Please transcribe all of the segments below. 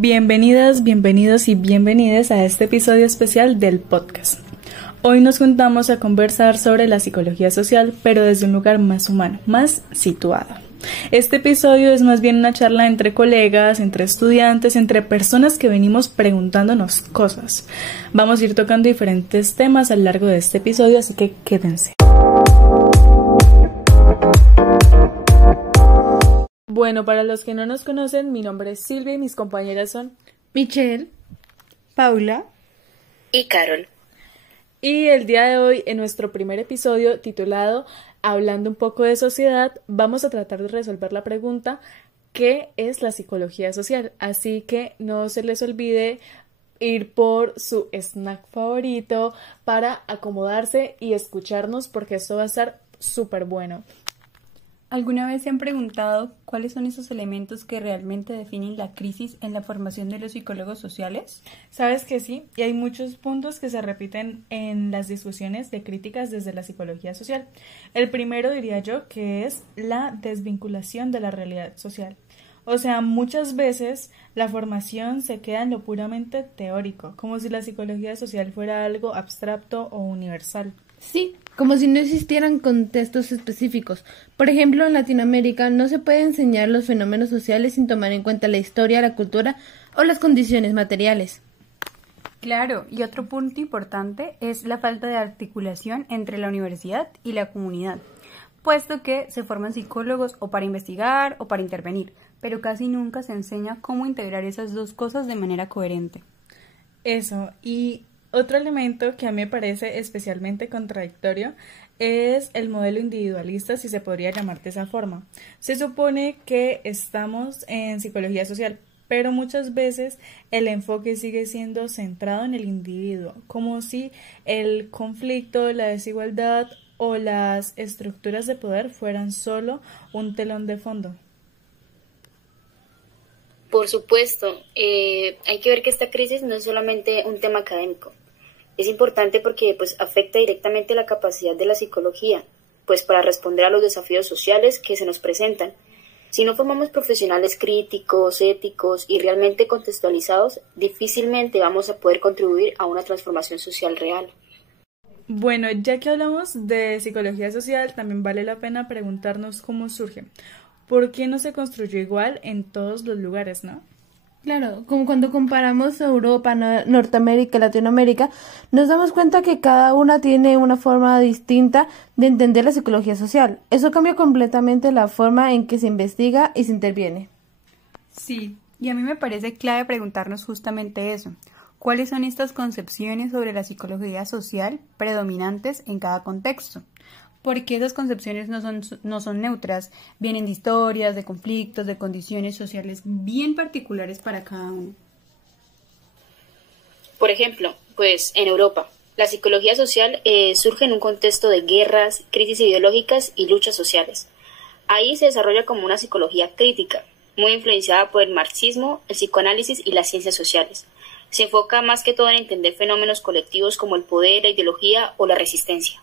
Bienvenidas, bienvenidos y bienvenidas a este episodio especial del podcast. Hoy nos juntamos a conversar sobre la psicología social, pero desde un lugar más humano, más situado. Este episodio es más bien una charla entre colegas, entre estudiantes, entre personas que venimos preguntándonos cosas. Vamos a ir tocando diferentes temas a lo largo de este episodio, así que quédense. Bueno, para los que no nos conocen, mi nombre es Silvia y mis compañeras son Michelle, Paula y Carol. Y el día de hoy, en nuestro primer episodio titulado Hablando un poco de sociedad, vamos a tratar de resolver la pregunta ¿qué es la psicología social? Así que no se les olvide ir por su snack favorito para acomodarse y escucharnos porque esto va a estar súper bueno. ¿Alguna vez se han preguntado cuáles son esos elementos que realmente definen la crisis en la formación de los psicólogos sociales? Sabes que sí, y hay muchos puntos que se repiten en las discusiones de críticas desde la psicología social. El primero diría yo que es la desvinculación de la realidad social. O sea, muchas veces la formación se queda en lo puramente teórico, como si la psicología social fuera algo abstracto o universal. Sí, como si no existieran contextos específicos. Por ejemplo, en Latinoamérica no se puede enseñar los fenómenos sociales sin tomar en cuenta la historia, la cultura o las condiciones materiales. Claro, y otro punto importante es la falta de articulación entre la universidad y la comunidad, puesto que se forman psicólogos o para investigar o para intervenir, pero casi nunca se enseña cómo integrar esas dos cosas de manera coherente. Eso, y otro elemento que a mí me parece especialmente contradictorio es el modelo individualista, si se podría llamar de esa forma. Se supone que estamos en psicología social, pero muchas veces el enfoque sigue siendo centrado en el individuo, como si el conflicto, la desigualdad o las estructuras de poder fueran solo un telón de fondo. Por supuesto, hay que ver que esta crisis no es solamente un tema académico. Es importante porque afecta directamente la capacidad de la psicología, para responder a los desafíos sociales que se nos presentan. Si no formamos profesionales críticos, éticos y realmente contextualizados, difícilmente vamos a poder contribuir a una transformación social real. Bueno, ya que hablamos de psicología social, también vale la pena preguntarnos cómo surge. ¿Por qué no se construyó igual en todos los lugares, no? Claro, como cuando comparamos Europa, Norteamérica y Latinoamérica, nos damos cuenta que cada una tiene una forma distinta de entender la psicología social. Eso cambia completamente la forma en que se investiga y se interviene. Sí, y a mí me parece clave preguntarnos justamente eso. ¿Cuáles son estas concepciones sobre la psicología social predominantes en cada contexto? Porque esas concepciones no son neutras, vienen de historias, de conflictos, de condiciones sociales bien particulares para cada uno. Por ejemplo, en Europa, la psicología social surge en un contexto de guerras, crisis ideológicas y luchas sociales. Ahí se desarrolla como una psicología crítica, muy influenciada por el marxismo, el psicoanálisis y las ciencias sociales. Se enfoca más que todo en entender fenómenos colectivos como el poder, la ideología o la resistencia.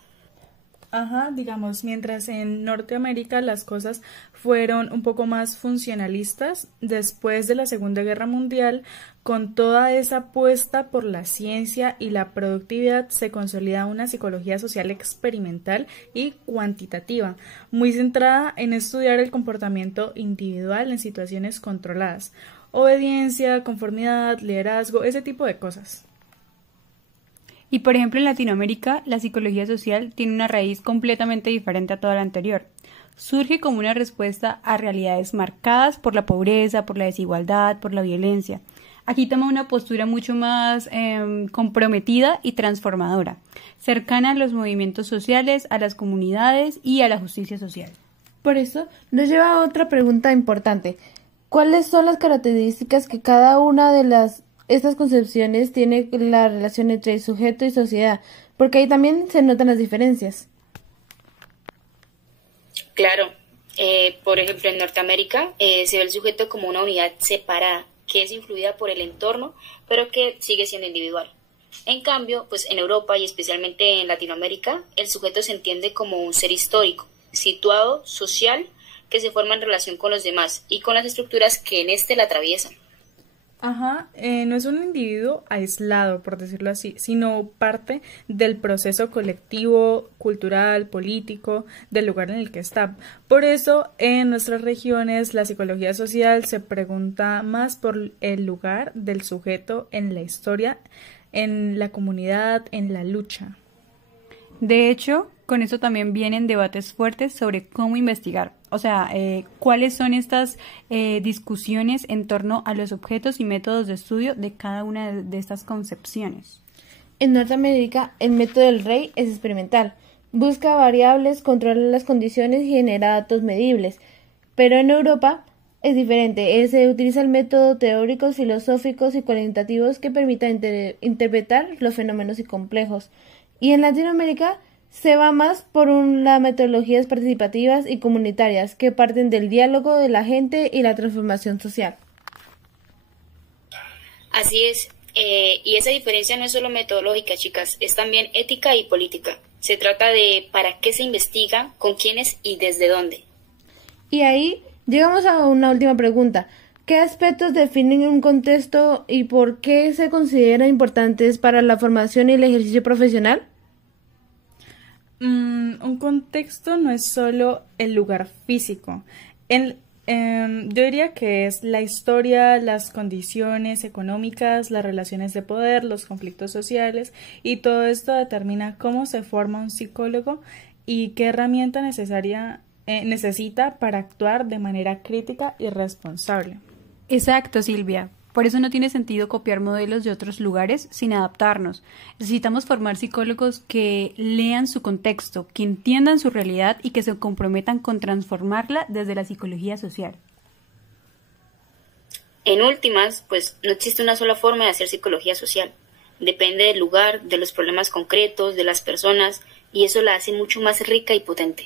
Ajá, digamos, mientras en Norteamérica las cosas fueron un poco más funcionalistas, después de la Segunda Guerra Mundial, con toda esa apuesta por la ciencia y la productividad, se consolida una psicología social experimental y cuantitativa, muy centrada en estudiar el comportamiento individual en situaciones controladas, obediencia, conformidad, liderazgo, ese tipo de cosas. Y por ejemplo en Latinoamérica la psicología social tiene una raíz completamente diferente a toda la anterior. Surge como una respuesta a realidades marcadas por la pobreza, por la desigualdad, por la violencia. Aquí toma una postura mucho más comprometida y transformadora, cercana a los movimientos sociales, a las comunidades y a la justicia social. Por eso nos lleva a otra pregunta importante. ¿Cuáles son las características que cada una de estas concepciones tiene la relación entre sujeto y sociedad? Porque ahí también se notan las diferencias. Claro, por ejemplo en Norteamérica se ve el sujeto como una unidad separada, que es influida por el entorno, pero que sigue siendo individual. En cambio, en Europa y especialmente en Latinoamérica, el sujeto se entiende como un ser histórico, situado, social, que se forma en relación con los demás y con las estructuras que en la atraviesan. Ajá, no es un individuo aislado, por decirlo así, sino parte del proceso colectivo, cultural, político, del lugar en el que está. Por eso, en nuestras regiones, la psicología social se pregunta más por el lugar del sujeto en la historia, en la comunidad, en la lucha. De hecho, con eso también vienen debates fuertes sobre cómo investigar. O sea, cuáles son estas discusiones en torno a los objetos y métodos de estudio de cada una de estas concepciones. En Norteamérica, el método del rey es experimental. Busca variables, controla las condiciones y genera datos medibles. Pero en Europa es diferente. Se utiliza el método teóricos, filosóficos y cualitativos que permitan interpretar los fenómenos y complejos. Y en Latinoamérica se va más por las metodologías participativas y comunitarias que parten del diálogo de la gente y la transformación social. Así es, y esa diferencia no es solo metodológica, chicas, es también ética y política. Se trata de para qué se investiga, con quiénes y desde dónde. Y ahí llegamos a una última pregunta. ¿Qué aspectos definen un contexto y por qué se consideran importantes para la formación y el ejercicio profesional? Un contexto no es solo el lugar físico. Yo diría que es la historia, las condiciones económicas, las relaciones de poder, los conflictos sociales, y todo esto determina cómo se forma un psicólogo y qué herramienta necesita para actuar de manera crítica y responsable. Exacto, Silvia. Por eso no tiene sentido copiar modelos de otros lugares sin adaptarnos. Necesitamos formar psicólogos que lean su contexto, que entiendan su realidad y que se comprometan con transformarla desde la psicología social. En últimas, pues no existe una sola forma de hacer psicología social. Depende del lugar, de los problemas concretos, de las personas, y eso la hace mucho más rica y potente.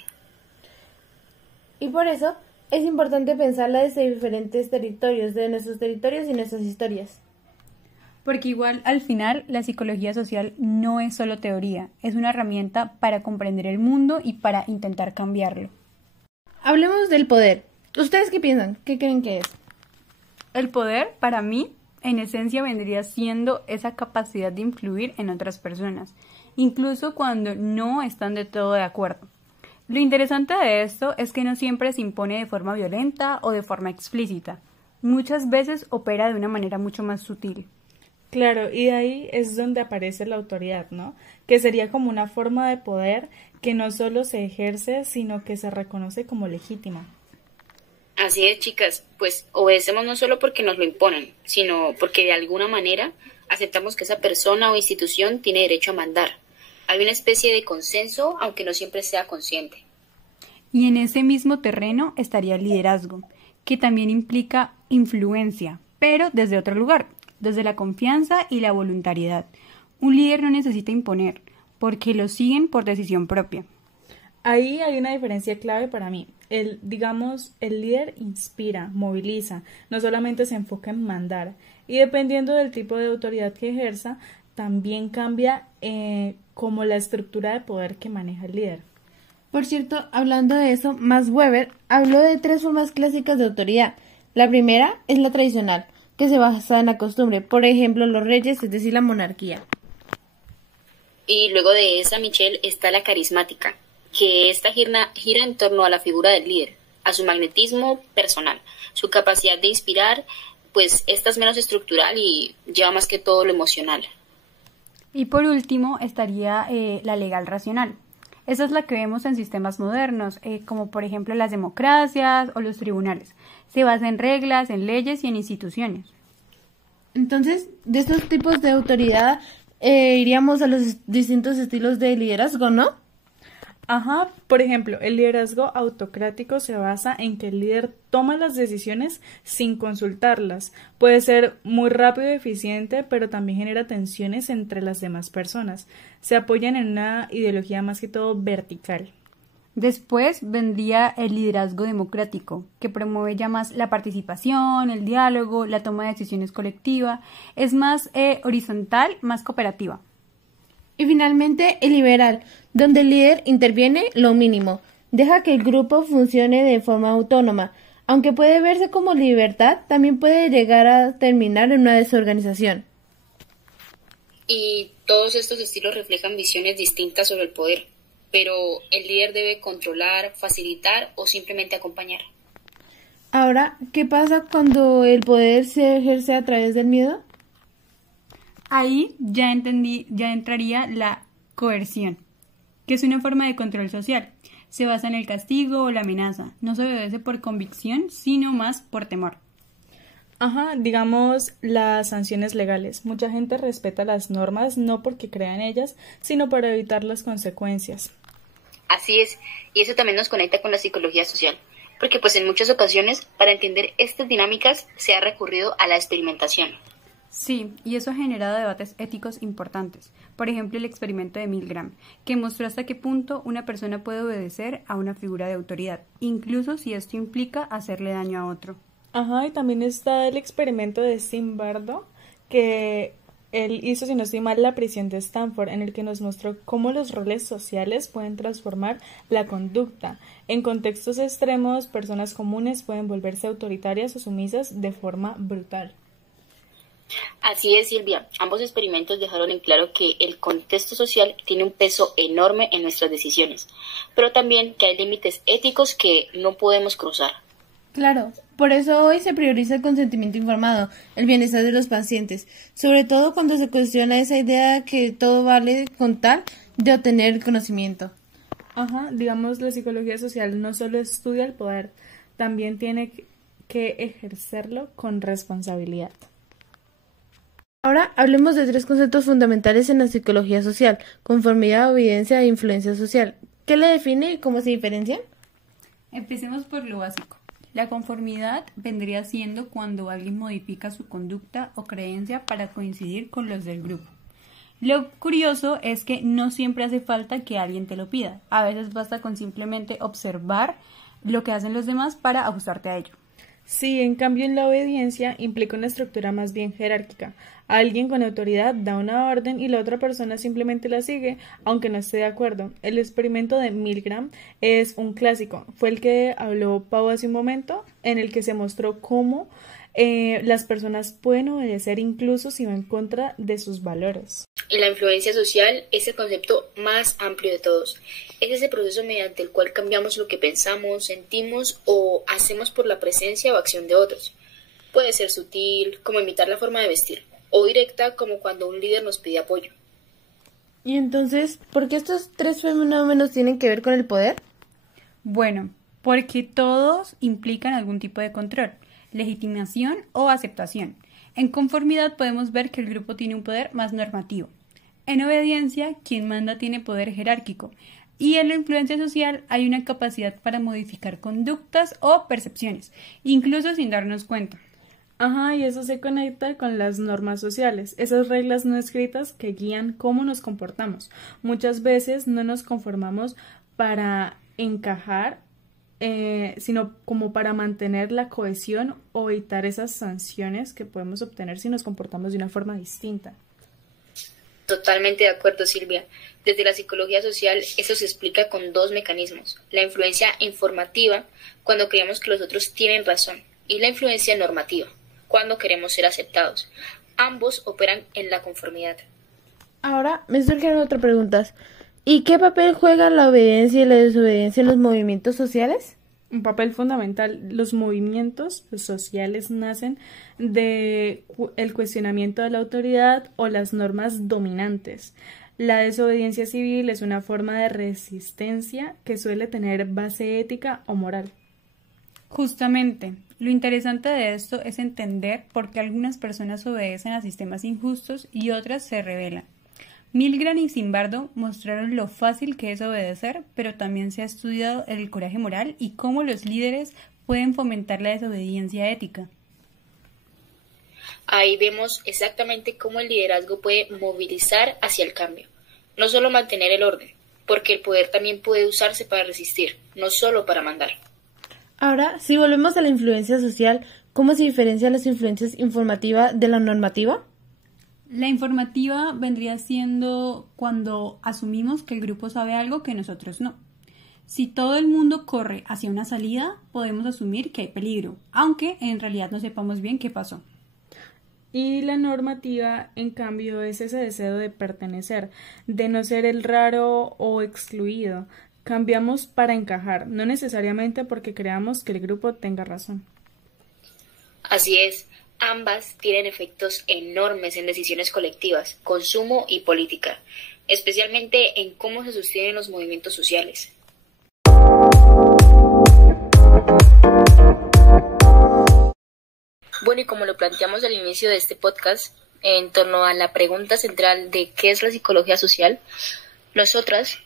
Y por eso es importante pensarla desde diferentes territorios, de nuestros territorios y nuestras historias. Porque igual, al final, la psicología social no es solo teoría, es una herramienta para comprender el mundo y para intentar cambiarlo. Hablemos del poder. ¿Ustedes qué piensan? ¿Qué creen que es? El poder, para mí, en esencia vendría siendo esa capacidad de influir en otras personas, incluso cuando no están de todo de acuerdo. Lo interesante de esto es que no siempre se impone de forma violenta o de forma explícita. Muchas veces opera de una manera mucho más sutil. Claro, y de ahí es donde aparece la autoridad, ¿no? Que sería como una forma de poder que no solo se ejerce, sino que se reconoce como legítima. Así es, chicas, pues obedecemos no solo porque nos lo imponen, sino porque de alguna manera aceptamos que esa persona o institución tiene derecho a mandar. Hay una especie de consenso, aunque no siempre sea consciente. Y en ese mismo terreno estaría el liderazgo, que también implica influencia, pero desde otro lugar, desde la confianza y la voluntariedad. Un líder no necesita imponer, porque lo siguen por decisión propia. Ahí hay una diferencia clave para mí. El líder inspira, moviliza, no solamente se enfoca en mandar. Y dependiendo del tipo de autoridad que ejerza, también cambia como la estructura de poder que maneja el líder. Por cierto, hablando de eso, Max Weber habló de 3 formas clásicas de autoridad. La primera es la tradicional, que se basa en la costumbre, por ejemplo, los reyes, es decir, la monarquía. Y luego de esa, Michelle, está la carismática, que esta gira en torno a la figura del líder, a su magnetismo personal, su capacidad de inspirar, pues esta es menos estructural y lleva más que todo lo emocional. Y por último estaría la legal racional. Esa es la que vemos en sistemas modernos, como por ejemplo las democracias o los tribunales. Se basa en reglas, en leyes y en instituciones. Entonces, de estos tipos de autoridad iríamos a los distintos estilos de liderazgo, ¿no? Ajá, por ejemplo, el liderazgo autocrático se basa en que el líder toma las decisiones sin consultarlas. Puede ser muy rápido y eficiente, pero también genera tensiones entre las demás personas. Se apoyan en una ideología más que todo vertical. Después vendría el liderazgo democrático, que promueve ya más la participación, el diálogo, la toma de decisiones colectiva. Es más horizontal, más cooperativa. Y finalmente, el liberal, donde el líder interviene lo mínimo, deja que el grupo funcione de forma autónoma, Aunque puede verse como libertad, también puede llegar a terminar en una desorganización. Y todos estos estilos reflejan visiones distintas sobre el poder, pero el líder debe controlar, facilitar o simplemente acompañar. Ahora, ¿qué pasa cuando el poder se ejerce a través del miedo? Ahí ya entraría la coerción, que es una forma de control social. Se basa en el castigo o la amenaza. No se obedece por convicción, sino más por temor. Ajá, digamos las sanciones legales. Mucha gente respeta las normas no porque crea en ellas, sino para evitar las consecuencias. Así es, y eso también nos conecta con la psicología social, porque pues en muchas ocasiones, para entender estas dinámicas, se ha recurrido a la experimentación. Sí, y eso ha generado debates éticos importantes. Por ejemplo, el experimento de Milgram, que mostró hasta qué punto una persona puede obedecer a una figura de autoridad, incluso si esto implica hacerle daño a otro. Ajá, y también está el experimento de Zimbardo, que él hizo, si no estoy mal, la prisión de Stanford, en el que nos mostró cómo los roles sociales pueden transformar la conducta. En contextos extremos, personas comunes pueden volverse autoritarias o sumisas de forma brutal. Así es, Silvia. Ambos experimentos dejaron en claro que el contexto social tiene un peso enorme en nuestras decisiones, pero también que hay límites éticos que no podemos cruzar. Claro, por eso hoy se prioriza el consentimiento informado, el bienestar de los pacientes, sobre todo cuando se cuestiona esa idea que todo vale con tal de obtener conocimiento. Ajá, digamos, la psicología social no solo estudia el poder, también tiene que ejercerlo con responsabilidad. Ahora hablemos de tres conceptos fundamentales en la psicología social: conformidad, obediencia e influencia social. ¿Qué le define y cómo se diferencian? Empecemos por lo básico. La conformidad vendría siendo cuando alguien modifica su conducta o creencia para coincidir con los del grupo. Lo curioso es que no siempre hace falta que alguien te lo pida. A veces basta con simplemente observar lo que hacen los demás para ajustarte a ello. Sí, en cambio en la obediencia implica una estructura más bien jerárquica. Alguien con autoridad da una orden y la otra persona simplemente la sigue, aunque no esté de acuerdo. El experimento de Milgram es un clásico. Fue el que habló Pau hace un momento, en el que se mostró cómo las personas pueden obedecer incluso si va en contra de sus valores. Y la influencia social es el concepto más amplio de todos. Es ese proceso mediante el cual cambiamos lo que pensamos, sentimos o hacemos por la presencia o acción de otros. Puede ser sutil, como imitar la forma de vestir, o directa, como cuando un líder nos pide apoyo. Y entonces, ¿por qué estos tres fenómenos tienen que ver con el poder? Bueno, porque todos implican algún tipo de control, legitimación o aceptación. En conformidad podemos ver que el grupo tiene un poder más normativo. En obediencia, quien manda tiene poder jerárquico. Y en la influencia social hay una capacidad para modificar conductas o percepciones, incluso sin darnos cuenta. Ajá, y eso se conecta con las normas sociales, esas reglas no escritas que guían cómo nos comportamos. Muchas veces no nos conformamos para encajar, sino como para mantener la cohesión o evitar esas sanciones que podemos obtener si nos comportamos de una forma distinta. Totalmente de acuerdo, Silvia. Desde la psicología social eso se explica con dos mecanismos: la influencia informativa, cuando creemos que los otros tienen razón, y la influencia normativa, cuando queremos ser aceptados. Ambos operan en la conformidad. Ahora me surgen otras preguntas. ¿Y qué papel juega la obediencia y la desobediencia en los movimientos sociales? Un papel fundamental. Los movimientos sociales nacen de el cuestionamiento de la autoridad o las normas dominantes. La desobediencia civil es una forma de resistencia que suele tener base ética o moral. Justamente, lo interesante de esto es entender por qué algunas personas obedecen a sistemas injustos y otras se rebelan. Milgram y Zimbardo mostraron lo fácil que es obedecer, pero también se ha estudiado el coraje moral y cómo los líderes pueden fomentar la desobediencia ética. Ahí vemos exactamente cómo el liderazgo puede movilizar hacia el cambio, no solo mantener el orden, porque el poder también puede usarse para resistir, no solo para mandar. Ahora, si volvemos a la influencia social, ¿cómo se diferencian las influencias informativa de la normativa? La informativa vendría siendo cuando asumimos que el grupo sabe algo que nosotros no. Si todo el mundo corre hacia una salida, podemos asumir que hay peligro, aunque en realidad no sepamos bien qué pasó. Y la normativa, en cambio, es ese deseo de pertenecer, de no ser el raro o excluido. Cambiamos para encajar, no necesariamente porque creamos que el grupo tenga razón. Así es, ambas tienen efectos enormes en decisiones colectivas, consumo y política, especialmente en cómo se sostienen los movimientos sociales. Bueno, y como lo planteamos al inicio de este podcast, en torno a la pregunta central de qué es la psicología social, nosotras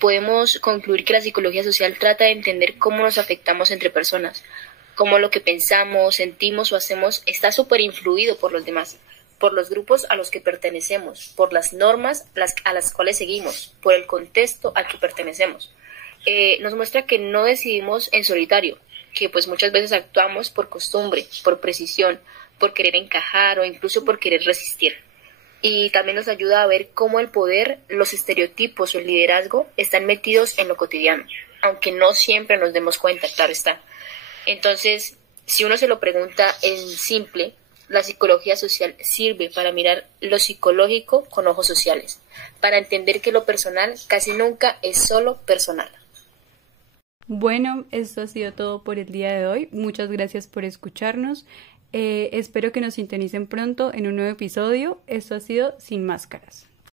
podemos concluir que la psicología social trata de entender cómo nos afectamos entre personas, cómo lo que pensamos, sentimos o hacemos está súper influido por los demás, por los grupos a los que pertenecemos, por las normas a las cuales seguimos, por el contexto al que pertenecemos. Nos muestra que no decidimos en solitario, que pues muchas veces actuamos por costumbre, por precisión, por querer encajar o incluso por querer resistir. Y también nos ayuda a ver cómo el poder, los estereotipos o el liderazgo están metidos en lo cotidiano, aunque no siempre nos demos cuenta, claro está. Entonces, si uno se lo pregunta en simple, la psicología social sirve para mirar lo psicológico con ojos sociales, para entender que lo personal casi nunca es solo personal. Bueno, esto ha sido todo por el día de hoy. Muchas gracias por escucharnos. Espero que nos sintonicen pronto en un nuevo episodio. Esto ha sido Sin Máscaras.